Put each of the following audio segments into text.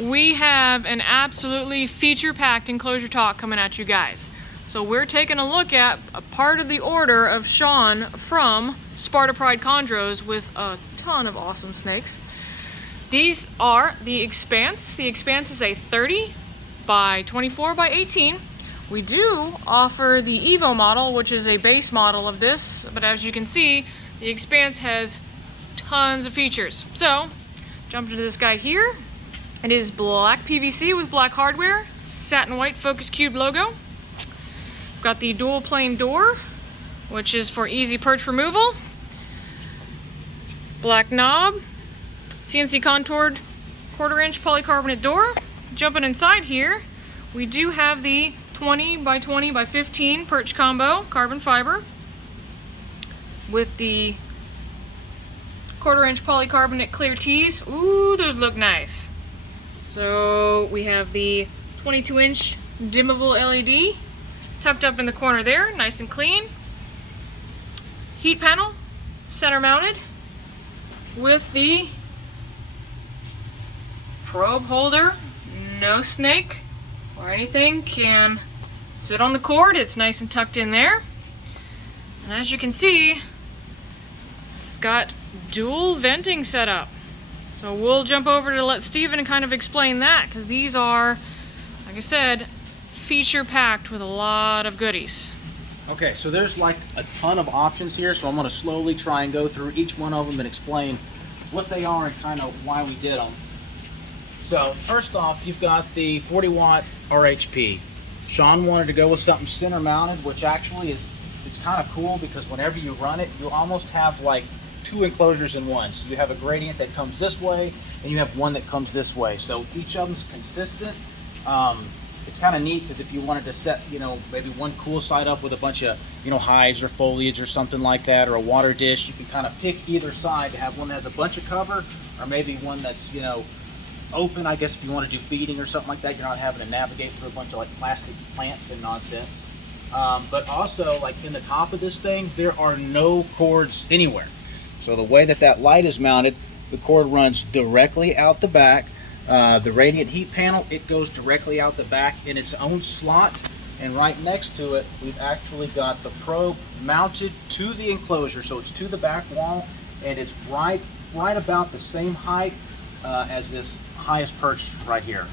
we have an absolutely feature-packed Enclosure Talk coming at you guys. So we're taking a look at a part of the order of Sean from Sparta Pride Chondros with a ton of awesome snakes. These are the Expanse. The Expanse is a 30x24x18. We do offer the Evo model, which is a base model of this, but as you can see, the Expanse has tons of features. So, jump into this guy here. It is black PVC with black hardware, satin white Focus Cubed logo. We've got the dual plane door, which is for easy perch removal. Black knob, CNC contoured 1/4 inch polycarbonate door. Jumping inside here, we do have the 20x20x15 perch combo carbon fiber with the 1/4 inch polycarbonate clear tees. Ooh, those look nice. So we have the 22 inch dimmable LED tucked up in the corner there, nice and clean. Heat panel, center mounted with the probe holder. No snake or anything can sit on the cord. It's nice and tucked in there. And as you can see, it's got dual venting set up. So we'll jump over to let Steven kind of explain that, because these are, like I said, feature packed with a lot of goodies. Okay, so there's like a ton of options here, so I'm going to slowly try and go through each one of them and explain what they are and kind of why we did them. So first off, you've got the 40-watt RHP. Sean wanted to go with something center mounted, which actually it's kind of cool because whenever you run it, you almost have like two enclosures in one. So you have a gradient that comes this way and you have one that comes this way. So each of them's consistent. It's kind of neat because if you wanted to set, maybe one cool side up with a bunch of, hides or foliage or something like that, or a water dish, you can kind of pick either side to have one that has a bunch of cover, or maybe one that's, open, I guess, if you want to do feeding or something like that. You're not having to navigate through a bunch of like plastic plants and nonsense. But also, like in the top of this thing, there are no cords anywhere. So the way that light is mounted, the cord runs directly out the back. The radiant heat panel, it goes directly out the back in its own slot, and right next to it we've actually got the probe mounted to the enclosure, so it's to the back wall, and it's right about the same height as this highest perch right here.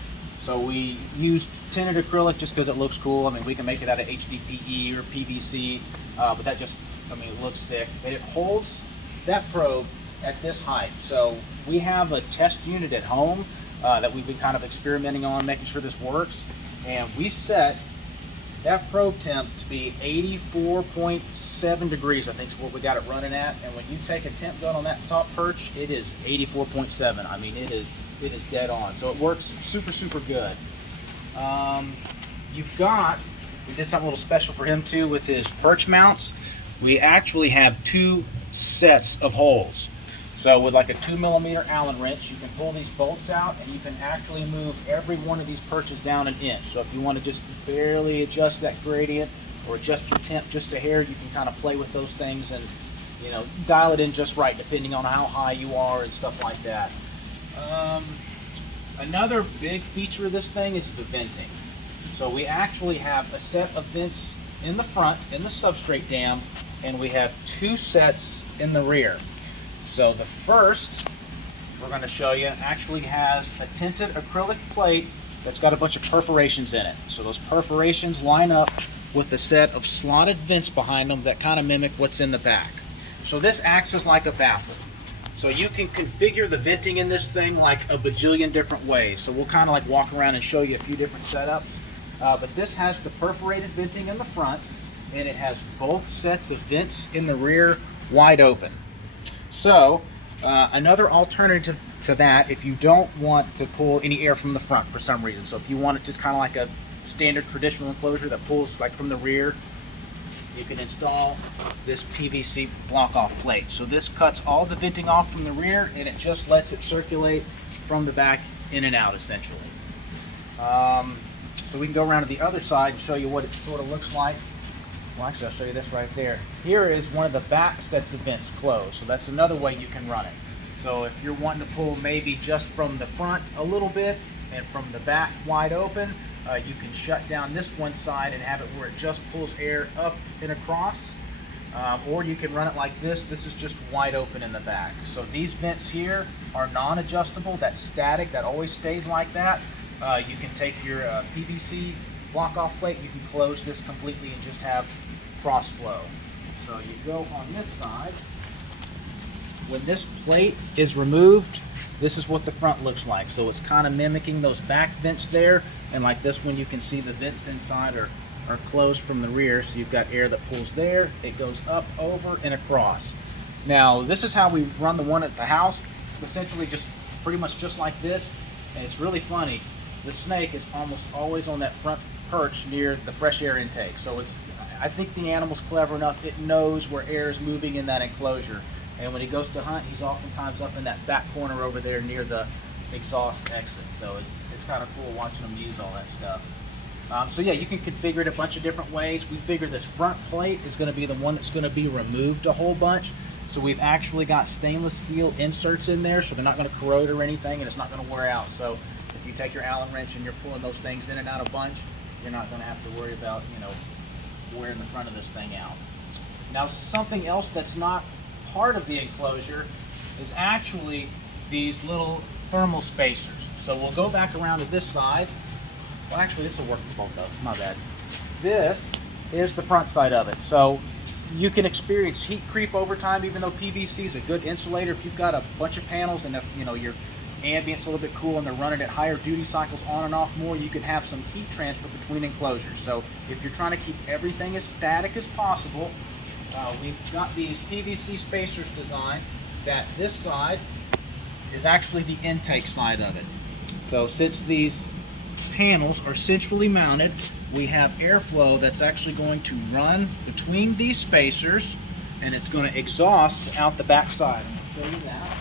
So we used tinted acrylic just because it looks cool. I mean, we can make it out of HDPE or PVC, but that just, it looks sick, and it holds that probe at this height. So we have a test unit at home that we've been kind of experimenting on, making sure this works, and we set that probe temp to be 84.7 degrees, I think is what we got it running at. And when you take a temp gun on that top perch, it is 84.7. I mean, it is dead on. So it works super good. We did something a little special for him too with his perch mounts. We actually have two sets of holes. So with like a 2mm Allen wrench, you can pull these bolts out and you can actually move every one of these perches down an inch. So if you want to just barely adjust that gradient or adjust your temp just a hair, you can kind of play with those things and dial it in just right depending on how high you are and stuff like that. Another big feature of this thing is the venting. So we actually have a set of vents in the front in the substrate dam, and we have two sets in the rear. So the first we're going to show you actually has a tinted acrylic plate that's got a bunch of perforations in it. So those perforations line up with a set of slotted vents behind them that kind of mimic what's in the back. So this acts as like a baffle. So you can configure the venting in this thing like a bajillion different ways. So we'll kind of like walk around and show you a few different setups. But this has the perforated venting in the front, and it has both sets of vents in the rear wide open. So another alternative to that, if you don't want to pull any air from the front for some reason, so if you want it just kind of like a standard traditional enclosure that pulls like from the rear, you can install this Pvc Block Off Plate. So this cuts all the venting off from the rear, and it just lets it circulate from the back in and out essentially. So we can go around to the other side and show you what it sort of looks like. Well, actually, I'll show you this right there. Here is one of the back sets of vents closed, so that's another way you can run it. So if you're wanting to pull maybe just from the front a little bit, and from the back wide open, you can shut down this one side and have it where it just pulls air up and across. Or you can run it like this. This is just wide open in the back. So these vents here are non-adjustable. That's static. That always stays like that. You can take your PVC block off plate. You can close this completely and just have cross flow. So you go on this side. When this plate is removed, this is what the front looks like. So it's kind of mimicking those back vents there. And like this one, you can see the vents inside are closed from the rear, so you've got air that pulls there, it goes up, over, and across. Now this is how we run the one at the house, essentially just pretty much just like this. And it's really funny, the snake is almost always on that front perch near the fresh air intake. So I think the animal's clever enough, it knows where air is moving in that enclosure. And when he goes to hunt, he's oftentimes up in that back corner over there near the exhaust exit. So it's kind of cool watching them use all that stuff. So yeah, you can configure it a bunch of different ways. We figure this front plate is going to be the one that's going to be removed a whole bunch. So we've actually got stainless steel inserts in there, so they're not going to corrode or anything, and it's not going to wear out. So if you take your Allen wrench and you're pulling those things in and out a bunch, you're not going to have to worry about, you know, wearing the front of this thing out. Now something else that's not part of the enclosure is actually these little thermal spacers. So we'll go back around to this side. Well, actually, this will work with both of us. My bad. This is the front side of it. So you can experience heat creep over time, even though PVC is a good insulator. If you've got a bunch of panels and if, you know, your ambient's a little bit cool and they're running at higher duty cycles on and off more, you can have some heat transfer between enclosures. So if you're trying to keep everything as static as possible, we've got these PVC spacers designed that this side is actually the intake side of it. So since these panels are centrally mounted, we have airflow that's actually going to run between these spacers, and it's going to exhaust out the back side. I'll show you that.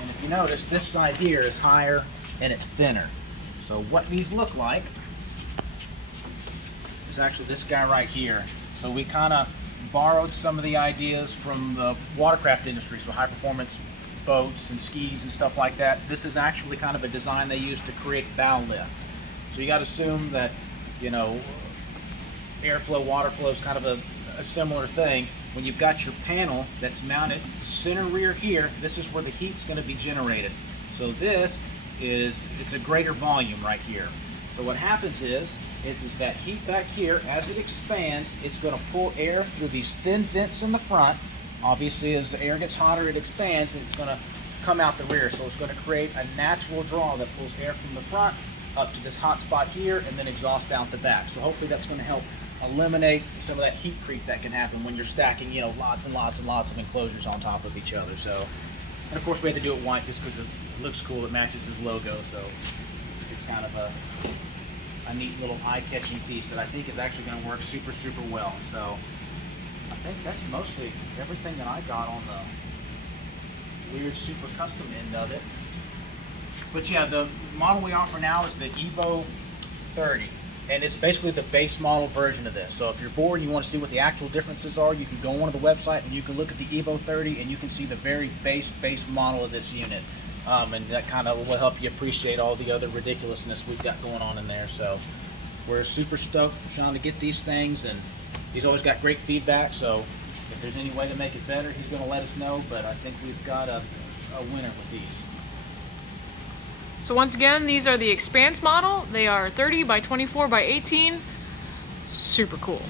And if you notice, this side here is higher and it's thinner. So what these look like is actually this guy right here. So we kind of borrowed some of the ideas from the watercraft industry, so high performance boats and skis and stuff like that. This is actually kind of a design they use to create bow lift. So you got to assume that, you know, airflow, water flow is kind of a similar thing. When you've got your panel that's mounted center rear here, this is where the heat's going to be generated. So this is, it's a greater volume right here. So what happens is that heat back here, as it expands, it's going to pull air through these thin vents in the front. Obviously, as the air gets hotter, it expands and it's going to come out the rear. So it's going to create a natural draw that pulls air from the front up to this hot spot here and then exhaust out the back. So hopefully that's going to help eliminate some of that heat creep that can happen when you're stacking, you know, lots and lots and lots of enclosures on top of each other. So, and of course we had to do it white just because it looks cool. It matches his logo. So it's kind of a neat little eye-catching piece that I think is actually going to work super, super well. So I think that's mostly everything that I got on the weird super custom end of it. But yeah, the model we offer now is the Evo 30, and it's basically the base model version of this. So if you're bored and you want to see what the actual differences are, you can go onto the website and you can look at the Evo 30 and you can see the very base model of this unit. And that kind of will help you appreciate all the other ridiculousness we've got going on in there. So we're super stoked for Sean to get these things, and he's always got great feedback. So if there's any way to make it better, he's going to let us know. But I think we've got a winner with these. So once again, these are the Expanse model. They are 30 by 24 by 18. Super cool.